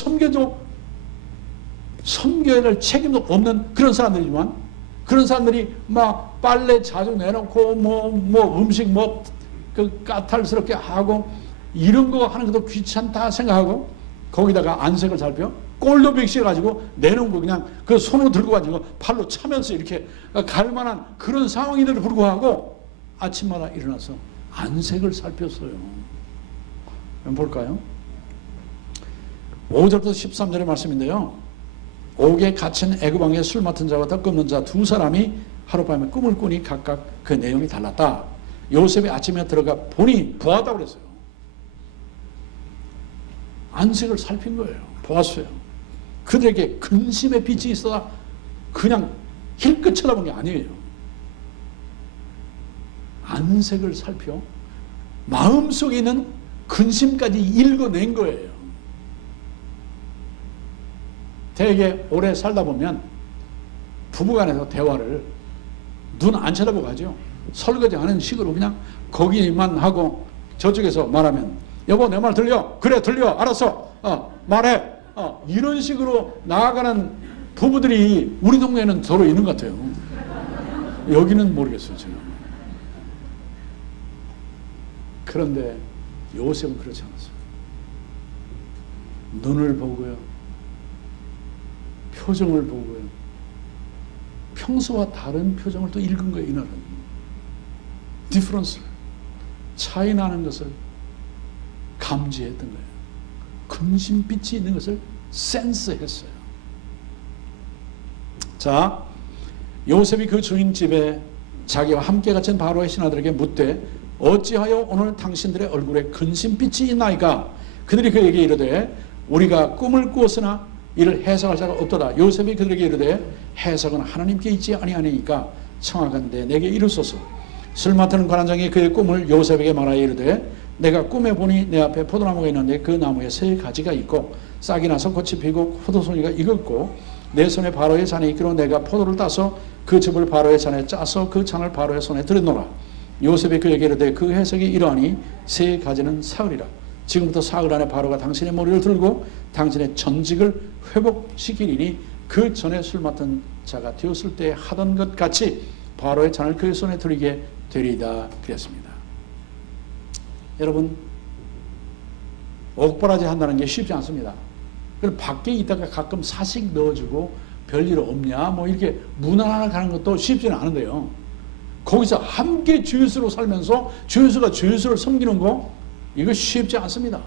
섬겨야 할 책임도 없는 그런 사람들이지만, 그런 사람들이 막 빨래 자주 내놓고 뭐 음식 그 까탈스럽게 하고 이런 거 하는 것도 귀찮다 생각하고, 거기다가 안색을 살펴 꼴도 백시해 가지고 내놓은 거 그냥 그 손으로 들고 가지고 팔로 차면서 이렇게 갈 만한 그런 상황인데도 불구하고 아침마다 일어나서 안색을 살폈어요. 한번 볼까요? 5절부터 13절의 말씀인데요. 옥에 갇힌 애굽왕의 술 맡은 자와 더 끓는 자 두 사람이 하룻밤에 꿈을 꾸니 각각 그 내용이 달랐다. 요셉이 아침에 들어가 보니 보았다고 그랬어요. 안색을 살핀 거예요. 보았어요. 그들에게 근심의 빛이 있어다 그냥 힐끗 쳐다본 게 아니에요. 안색을 살펴 마음속에 있는 근심까지 읽어낸 거예요. 되게 오래 살다 보면 부부간에서 대화를 눈 안 쳐다보고 하죠. 설거지 하는 식으로 그냥 거기만 하고 저쪽에서 말하면 여보 내 말 들려? 그래 들려 알았어 말해 이런 식으로 나아가는 부부들이 우리 동네에는 서로 있는 것 같아요. 여기는 모르겠어요 지금. 그런데 요셉은 그렇지 않았어요. 눈을 보고요, 표정을 보고요, 평소와 다른 표정을 또 읽은 거예요. 이날은 디퍼런스를, 차이 나는 것을 감지했던 거예요. 근심빛이 있는 것을 센스했어요. 자, 요셉이 그 주인 집에 자기와 함께 갇힌 바로의 신하들에게 묻되 어찌하여 오늘 당신들의 얼굴에 근심빛이 있나이까? 그들이 그에게 이르되 우리가 꿈을 꾸었으나 이를 해석할 자가 없도다. 요셉이 그들에게 이르되 해석은 하나님께 있지 아니하니까 청하건대 내게 이르소서. 술 맡은 관원장이 그의 꿈을 요셉에게 말하여 이르되 내가 꿈에 보니 내 앞에 포도나무가 있는데 그 나무에 세 가지가 있고 싹이 나서 꽃이 피고 포도송이가 익었고 내 손에 바로의 잔이 있기로 내가 포도를 따서 그 즙을 바로의 잔에 짜서 그 잔을 바로의 손에 들여놓으라. 요셉이 그에게 이르되 그 해석이 이러하니 세 가지는 사흘이라. 지금부터 사흘 안에 바로가 당신의 머리를 들고 당신의 전직을 회복시키리니 그 전에 술 맡은 자가 되었을 때 하던 것 같이 바로의 잔을 그의 손에 들이게 되리이다 그랬습니다. 여러분, 옥바라지 한다는 게 쉽지 않습니다. 그래서 밖에 있다가 가끔 사식 넣어주고 별일 없냐 뭐 이렇게 무난하게 가는 것도 쉽지는 않은데요. 거기서 함께 주유수로 살면서 주유수가 주유수를 섬기는 거 이거 쉽지 않습니다.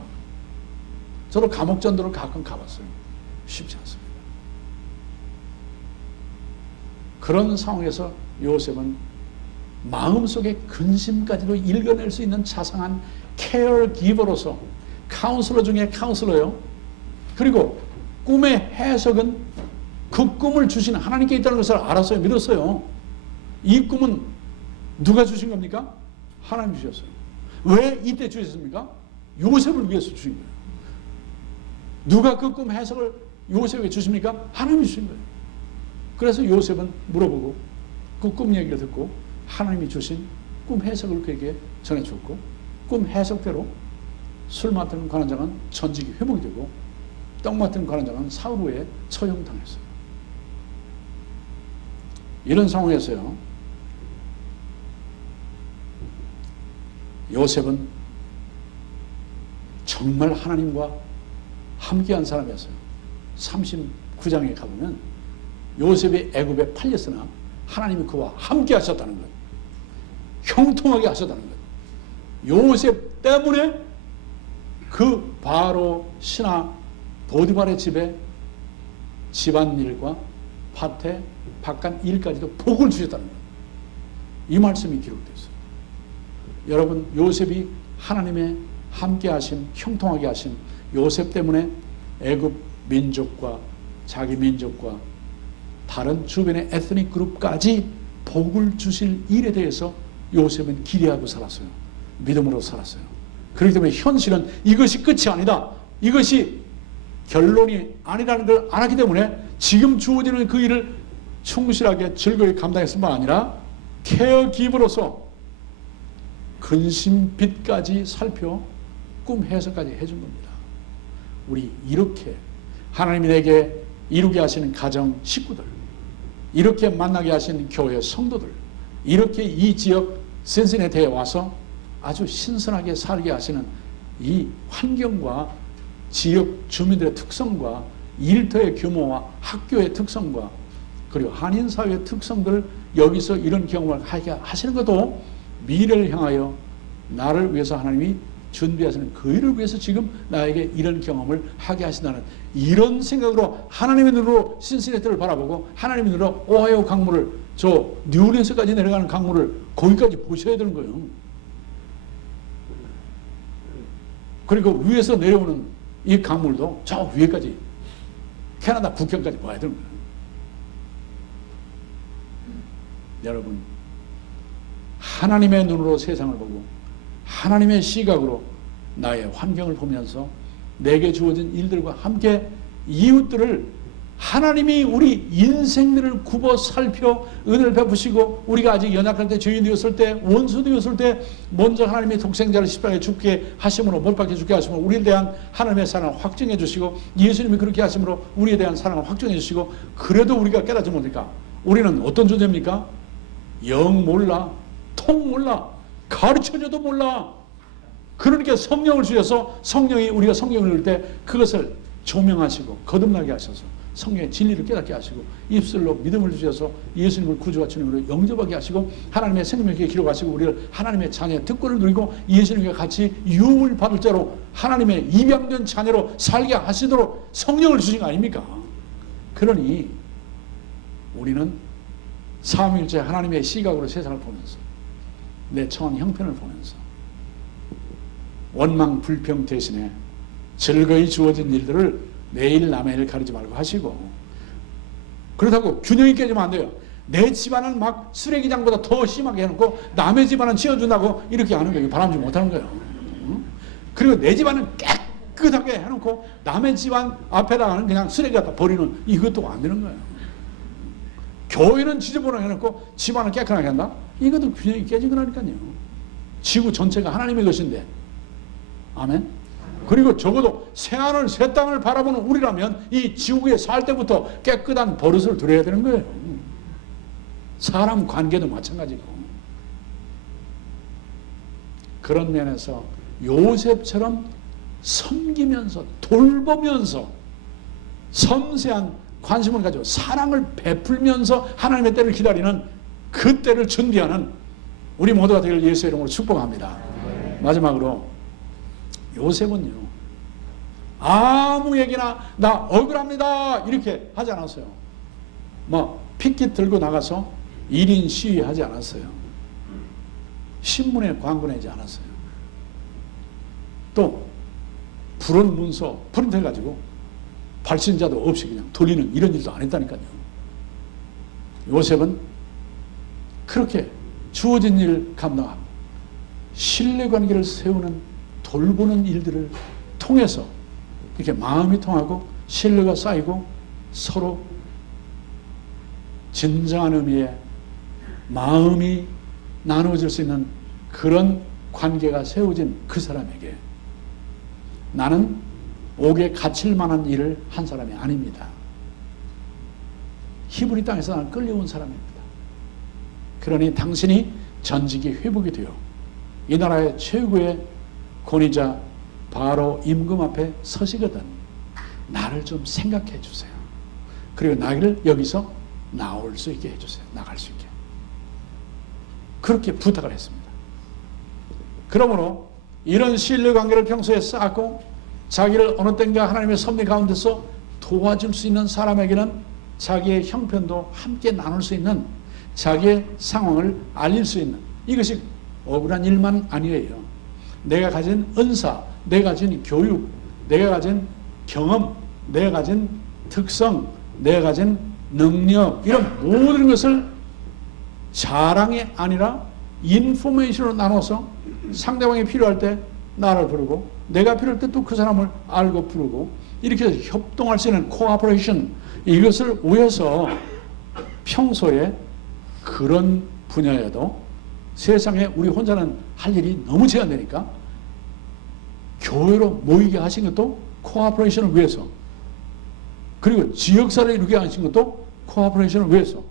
저도 감옥전도를 가끔 가봤어요. 쉽지 않습니다. 그런 상황에서 요셉은 마음속의 근심까지도 읽어낼 수 있는 자상한 케어기버로서 카운슬러 중에 카운슬러요. 그리고 꿈의 해석은 그 꿈을 주신 하나님께 있다는 것을 알았어요. 믿었어요. 이 꿈은 누가 주신 겁니까? 하나님 주셨어요. 왜 이때 주셨습니까? 요셉을 위해서 주신 거예요. 누가 그 꿈 해석을 요셉에게 주십니까? 하나님이 주신 거예요. 그래서 요셉은 물어보고 그 꿈 얘기를 듣고 하나님이 주신 꿈 해석을 그에게 전해줬고 꿈 해석대로 술 맡은 관원장은 전직이 회복이 되고 떡 맡은 관원장은 사흘 후에 처형당했어요. 이런 상황에서요, 요셉은 정말 하나님과 함께한 사람이었어요. 39장에 가보면 요셉이 애굽에 팔렸으나 하나님이 그와 함께 하셨다는 것, 형통하게 하셨다는 것, 요셉 때문에 그 바로 신하 보디발의 집에 집안일과 밭에 바깥 일까지도 복을 주셨다는 것, 이 말씀이 기록되어 있어요. 여러분, 요셉이 하나님의 함께 하심, 형통하게 하심, 요셉 때문에 애굽 민족과 자기 민족과 다른 주변의 에스닉 그룹까지 복을 주실 일에 대해서 요셉은 기대하고 살았어요. 믿음으로 살았어요. 그렇기 때문에 현실은 이것이 끝이 아니다, 이것이 결론이 아니라는 걸 알았기 때문에 지금 주어지는 그 일을 충실하게 즐거이 감당했을 뿐만 아니라 케어기브로서 근심빛까지 살펴 꿈 해석까지 해준 겁니다. 우리 이렇게 하나님이 내게 이루게 하시는 가정 식구들, 이렇게 만나게 하시는 교회 성도들, 이렇게 이 지역 신시내티에 와서 아주 신선하게 살게 하시는 이 환경과 지역 주민들의 특성과 일터의 규모와 학교의 특성과 그리고 한인사회의 특성들을 여기서 이런 경험을 하게 하시는 것도 미래를 향하여 나를 위해서 하나님이 준비하시는 그 일을 위해서 지금 나에게 이런 경험을 하게 하신다는 이런 생각으로 하나님의 눈으로 신시내티를 바라보고 하나님의 눈으로 오하이오 강물을, 저 뉴올리언스까지 내려가는 강물을 거기까지 보셔야 되는 거예요. 그리고 위에서 내려오는 이 강물도 저 위에까지 캐나다 국경까지 와야 되는 거예요. 여러분, 하나님의 눈으로 세상을 보고 하나님의 시각으로 나의 환경을 보면서 내게 주어진 일들과 함께 이웃들을 하나님이 우리 인생들을 굽어 살펴 은혜를 베푸시고 우리가 아직 연약할 때, 죄인 되었을 때, 원수 되었을 때 먼저 하나님이 독생자를 십자가에 죽게 하심으로, 못 박혀 죽게 하심으로 우리에 대한 하나님의 사랑을 확증해 주시고, 예수님이 그렇게 하심으로 우리에 대한 사랑을 확증해 주시고, 그래도 우리가 깨닫지 못하니까 우리는 어떤 존재입니까? 영 몰라, 통 몰라, 가르쳐줘도 몰라. 그러니까 성령을 주셔서 성령이, 우리가 성경을 읽을 때 그것을 조명하시고 거듭나게 하셔서 성령의 진리를 깨닫게 하시고 입술로 믿음을 주셔서 예수님을 구주와 주님으로 영접하게 하시고 하나님의 생명에게 기록하시고 우리를 하나님의 자녀의 특권을 누리고 예수님과 같이 유업을 받을 자로 하나님의 입양된 자녀로 살게 하시도록 성령을 주신 거 아닙니까? 그러니 우리는 삼위일체 하나님의 시각으로 세상을 보면서 내 처한 형편을 보면서 원망 불평 대신에 즐거이 주어진 일들을 내일 남의 일 가리지 말고 하시고, 그렇다고 균형이 깨지면 안 돼요. 내 집안은 막 쓰레기장보다 더 심하게 해놓고 남의 집안은 지어준다고 이렇게 하는 거예요. 바람쥐 못하는 거예요. 그리고 내 집안은 깨끗하게 해놓고 남의 집안 앞에다가는 그냥 쓰레기 갖다 버리는, 이것도 안 되는 거예요. 교회는 지저분하게 해놓고 집안은 깨끗하게 한다? 이것도 균형이 깨진 거라니까요. 지구 전체가 하나님의 것인데. 아멘. 그리고 적어도 새하늘 새 땅을 바라보는 우리라면 이 지구에 살 때부터 깨끗한 버릇을 들여야 되는 거예요. 사람 관계도 마찬가지고. 그런 면에서 요셉처럼 섬기면서 돌보면서 섬세한 관심을 가지고 사랑을 베풀면서 하나님의 때를 기다리는 그 때를 준비하는 우리 모두가 되길 예수의 이름으로 축복합니다. 마지막으로 요셉은요, 아무 얘기나 나 억울합니다 이렇게 하지 않았어요. 뭐 피켓 들고 나가서 1인 시위하지 않았어요. 신문에 광고 내지 않았어요. 또 불온 문서 프린트해가지고 발신자도 없이 그냥 돌리는 이런 일도 안 했다니까요. 요셉은 그렇게 주어진 일을 감당하고 신뢰관계를 세우는 돌보는 일들을 통해서 이렇게 마음이 통하고 신뢰가 쌓이고 서로 진정한 의미의 마음이 나누어질 수 있는 그런 관계가 세워진 그 사람에게 나는 옥에 갇힐 만한 일을 한 사람이 아닙니다. 히브리 땅에서 나는 끌려온 사람입니다. 그러니 당신이 전직이 회복이 되어 이 나라의 최고의 권위자 바로 임금 앞에 서시거든 나를 좀 생각해 주세요. 그리고 나를 여기서 나올 수 있게 해주세요. 나갈 수 있게. 그렇게 부탁을 했습니다. 그러므로 이런 신뢰관계를 평소에 쌓고 자기를 어느 땐가 하나님의 섭리 가운데서 도와줄 수 있는 사람에게는 자기의 형편도 함께 나눌 수 있는, 자기의 상황을 알릴 수 있는, 이것이 억울한 일만 아니에요. 내가 가진 은사, 내가 가진 교육, 내가 가진 경험, 내가 가진 특성, 내가 가진 능력, 이런 모든 것을 자랑이 아니라 인포메이션으로 나눠서 상대방이 필요할 때 나를 부르고 내가 필요할 때 또 그 사람을 알고 부르고 이렇게 해서 협동할 수 있는 코어퍼레이션, 이것을 위해서 평소에 그런 분야에도 세상에 우리 혼자는 할 일이 너무 제한되니까 교회로 모이게 하신 것도 코어퍼레이션을 위해서, 그리고 지역사를 이루게 하신 것도 코어퍼레이션을 위해서,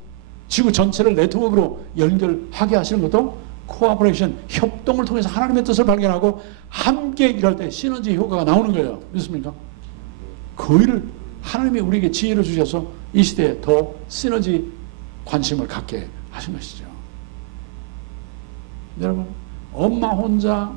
지구 전체를 네트워크로 연결하게 하시는 것도 코어퍼레이션, 협동을 통해서 하나님의 뜻을 발견하고 함께 일할 때 시너지 효과가 나오는 거예요. 믿습니까? 그 일을 하나님이 우리에게 지혜를 주셔서 이 시대에 더 시너지 관심을 갖게 하신 것이죠. 여러분, 엄마 혼자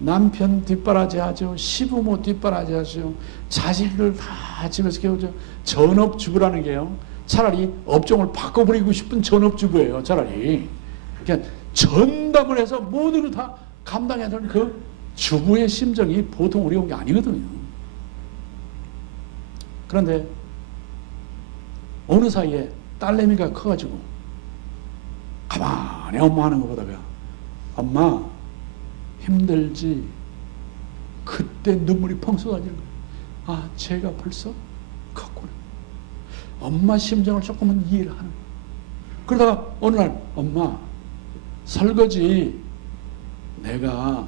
남편 뒷바라지하죠. 시부모 뒷바라지하죠. 자식들 다 집에서 키우죠. 전업주부라는 게요, 차라리 업종을 바꿔버리고 싶은 전업주부예요. 차라리 그냥 전담을 해서 모든 걸 다 감당해야 되는 그 주부의 심정이 보통 어려운 게 아니거든요. 그런데 어느 사이에 딸내미가 커가지고 가만히 엄마 하는 거 보다가 엄마 힘들지? 그때 눈물이 펑 쏟아지는 거예요. 아, 제가 벌써 컸구나. 엄마 심정을 조금은 이해를 하는 거예요. 그러다가 어느 날 엄마 설거지 내가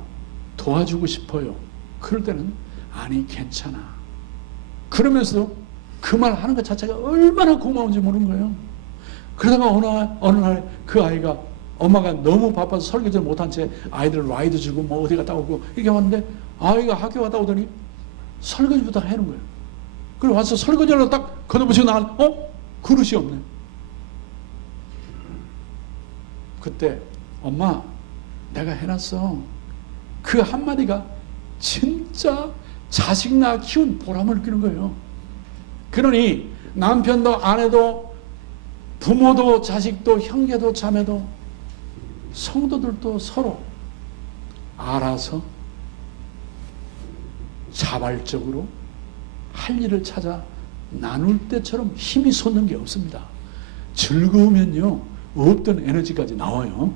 도와주고 싶어요. 그럴 때는 아니 괜찮아. 그러면서 그 말 하는 것 자체가 얼마나 고마운지 모르는 거예요. 그러다가 어느 날 그 아이가 엄마가 너무 바빠서 설거지를 못한 채 아이들 라이드 주고 뭐 어디 갔다 오고 이렇게 왔는데 아이가 학교 갔다 오더니 설거지부터 해놓은 거예요. 그리고 와서 설거지를 딱 걷어붙이고 나간 그릇이 없네. 그때 엄마 내가 해놨어. 그 한마디가 진짜 자식 낳아 키운 보람을 느끼는 거예요. 그러니 남편도 아내도 부모도 자식도 형제도 자매도 성도들도 서로 알아서 자발적으로 할 일을 찾아 나눌 때처럼 힘이 솟는 게 없습니다. 즐거우면요 없던 에너지까지 나와요.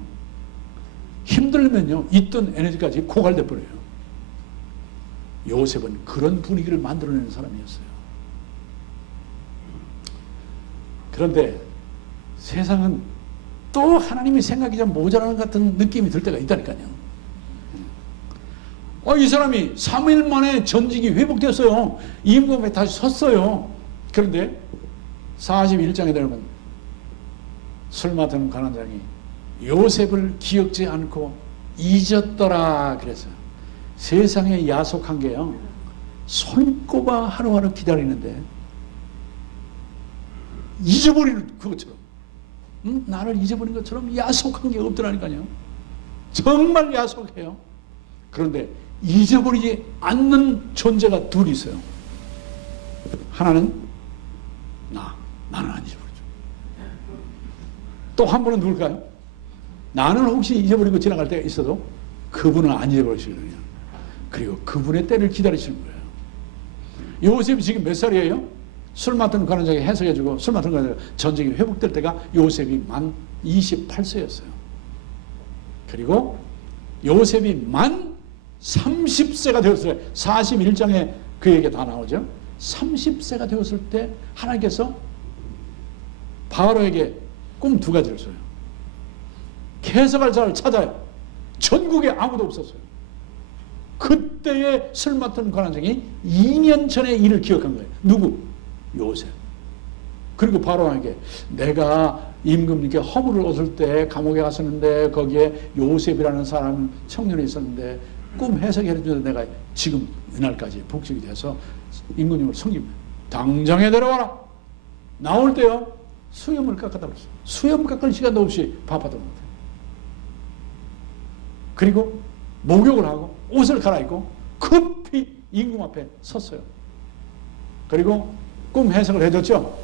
힘들면요 있던 에너지까지 고갈돼 버려요. 요셉은 그런 분위기를 만들어내는 사람이었어요. 그런데 세상은 또 하나님이 생각이 좀 모자라는 것 같은 느낌이 들 때가 있다니까요. 이 사람이 3일 만에 전직이 회복됐어요. 임금에 다시 섰어요. 그런데 41장에 되면 술 맡은 관원장이 요셉을 기억지 않고 잊었더라 그랬어요. 세상에 야속한 게요. 손꼽아 하루하루 기다리는데 잊어버리는 그것처럼 나를 잊어버린 것처럼 야속한 게 없더라니까요. 정말 야속해요. 그런데 잊어버리지 않는 존재가 둘이 있어요. 하나는 나는 안 잊어버리죠. 또 한 분은 누굴까요? 나는 혹시 잊어버리고 지나갈 때가 있어도 그분은 안 잊어버리시거든요. 그리고 그분의 때를 기다리시는 거예요. 요셉이 지금 몇 살이에요? 술 맡은 관원장이 해석해주고 술 맡은 관원장이 전쟁이 회복될 때가 요셉이 만 28세였어요. 그리고 요셉이 만 30세가 되었어요. 41장에 그 얘기가 다 나오죠. 30세가 되었을 때 하나님께서 바로에게 꿈 2가지를 줘요. 해석할 자를 찾아요. 전국에 아무도 없었어요. 그때의 술 맡은 관원장이 2년 전의 일을 기억한 거예요. 누구? 요셉. 그리고 바로에게 내가 임금님께 허물을 얻을 때 감옥에 갔었는데 거기에 요셉이라는 사람 청년이 있었는데 꿈 해석해 주는데 내가 지금 이날까지 복직이 돼서 임금님을 섬깁니다. 당장에 내려와라. 나올 때요 수염을 깎아다 버렸어요. 수염 깎을 시간도 없이 바빴던 것 같아요. 그리고 목욕을 하고 옷을 갈아입고 급히 임금 앞에 섰어요. 그리고 꿈 해석을 해줬죠.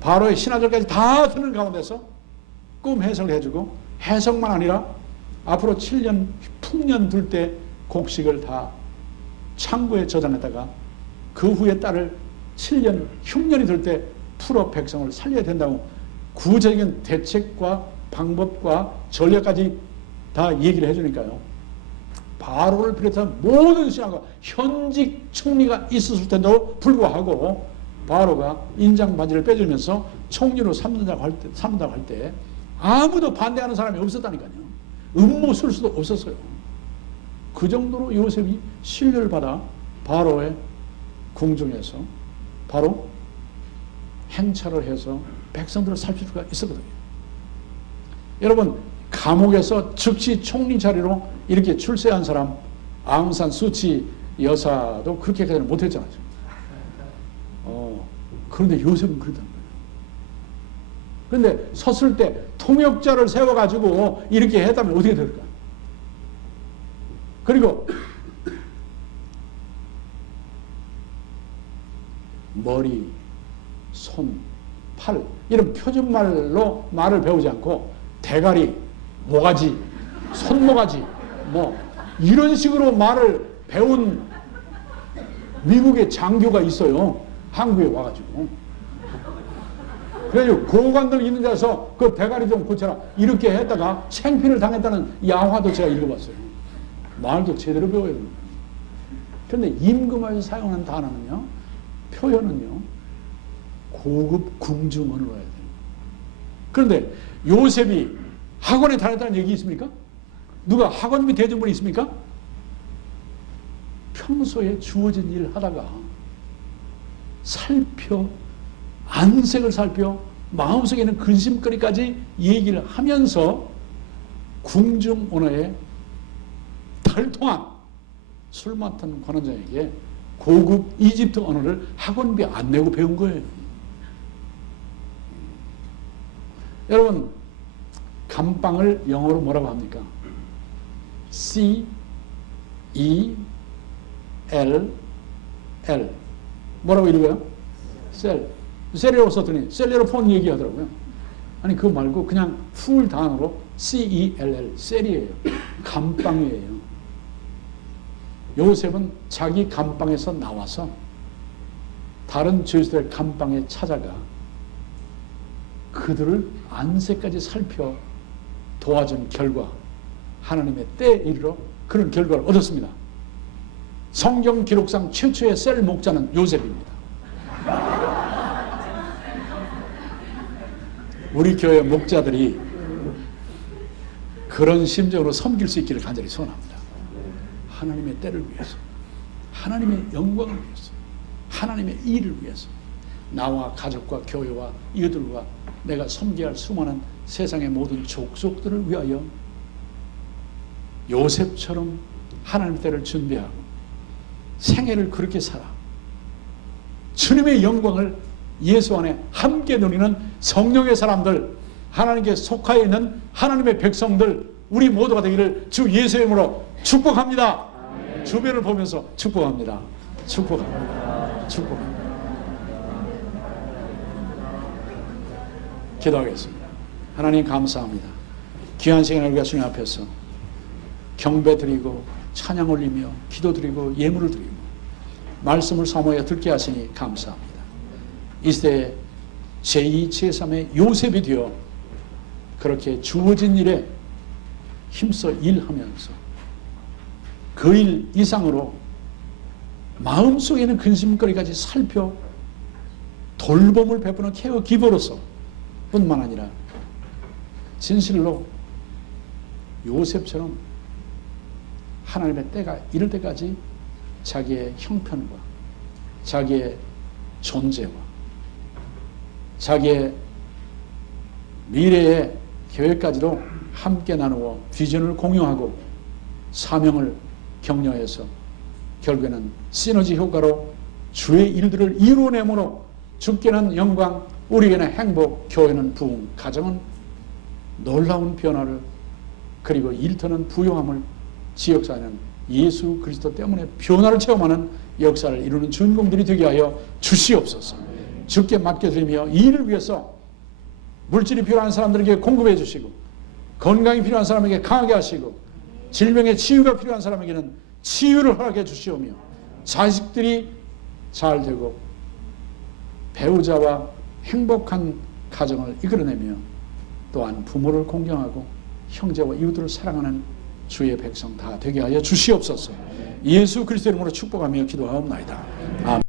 바로의 신하들까지 다 드는 가운데서 꿈 해석을 해주고 해석만 아니라 앞으로 7년 풍년 둘 때 곡식을 다 창고에 저장했다가 그 후에 딸을 7년 흉년이 들 때 풀어 백성을 살려야 된다고 구체적인 대책과 방법과 전략까지 다 얘기를 해주니까요. 바로를 비롯한 모든 신하가 현직 총리가 있었을 때도 불구하고 바로가 인장 바지를 빼주면서 총리로 삼는다고 할 때 아무도 반대하는 사람이 없었다니까요. 음모 쓸 수도 없었어요. 그 정도로 요셉이 신뢰를 받아 바로의 궁중에서 바로 행차를 해서 백성들을 살필 수가 있었거든요. 여러분 감옥에서 즉시 총리 자리로 이렇게 출세한 사람 앙산 수치 여사도 그렇게까지는 못했잖아요. 그런데 요셉은 그러단 말이에요. 그런데 섰을 때 통역자를 세워가지고 이렇게 했다면 어떻게 될까? 그리고 머리, 손, 팔 이런 표준말로 말을 배우지 않고 대가리, 모가지, 손모가지 뭐 이런 식으로 말을 배운 미국의 장교가 있어요. 한국에 와가지고. 그래가지고 고관들 있는 데서 그 대가리 좀 고쳐라 이렇게 했다가 생피를 당했다는 야화도 제가 읽어봤어요. 말도 제대로 배워야 됩니다. 그런데 임금하에서 사용하는 단어는요, 표현은요, 고급 궁중언어로 해야 돼요. 그런데 요셉이 학원에 다녔다는 얘기 있습니까? 누가 학원비 대접물이 있습니까? 평소에 주어진 일을 하다가 살펴, 안색을 살펴, 마음속에 있는 근심거리까지 얘기를 하면서 궁중 언어에 달통한 술 맡은 관원장에게 고급 이집트 언어를 학원비 안 내고 배운 거예요. 여러분, 감빵을 영어로 뭐라고 합니까? C, E, L, L. 뭐라고 읽어요? 셀. 셀이라고 썼더니 셀레로폰 얘기하더라고요. 아니 그거 말고 그냥 풀 단어로 C-E-L-L, 셀이에요. 감방이에요. 요셉은 자기 감방에서 나와서 다른 죄수들의 감방에 찾아가 그들을 안색까지 살펴 도와준 결과 하나님의 때에 이르러 그런 결과를 얻었습니다. 성경 기록상 최초의 셀 목자는 요셉입니다. 우리 교회 목자들이 그런 심정으로 섬길 수 있기를 간절히 소원합니다. 하나님의 때를 위해서, 하나님의 영광을 위해서, 하나님의 일을 위해서 나와 가족과 교회와 이웃들과 내가 섬겨야 할 수많은 세상의 모든 족속들을 위하여 요셉처럼 하나님의 때를 준비하고 생애를 그렇게 살아 주님의 영광을 예수 안에 함께 누리는 성령의 사람들, 하나님께 속하여 있는 하나님의 백성들, 우리 모두가 되기를 주 예수의 이름으로 축복합니다. 아멘. 주변을 보면서 축복합니다. 축복합니다. 축복합니다. 기도하겠습니다. 하나님 감사합니다. 귀한 시간을 우리가 주님 앞에서 경배 드리고 찬양 올리며 기도 드리고 예물을 드리고 말씀을 사모하여 듣게 하시니 감사합니다. 이 시대에 제2, 제3의 요셉이 되어 그렇게 주어진 일에 힘써 일하면서 그 일 이상으로 마음속에 있는 근심거리까지 살펴 돌봄을 베푸는 케어 기버로서 뿐만 아니라 진실로 요셉처럼 하나님의 때가 이를 때까지 자기의 형편과 자기의 존재와 자기의 미래의 계획까지도 함께 나누어 비전을 공유하고 사명을 격려해서 결국에는 시너지 효과로 주의 일들을 이루어내므로 주께는 영광, 우리에게는 행복, 교회는 부흥, 가정은 놀라운 변화를 그리고 일터는 부요함을 지역사회는 예수 그리스도 때문에 변화를 체험하는 역사를 이루는 주인공들이 되게 하여 주시옵소서. 주께 맡겨드리며 이 일을 위해서 물질이 필요한 사람들에게 공급해 주시고 건강이 필요한 사람에게 강하게 하시고 질병의 치유가 필요한 사람에게는 치유를 허락해 주시오며 자식들이 잘 되고 배우자와 행복한 가정을 이끌어내며 또한 부모를 공경하고 형제와 이웃들을 사랑하는 주의 백성 다 되게 하여 주시옵소서. 예수 그리스도 이름으로 축복하며 기도하옵나이다. 아멘.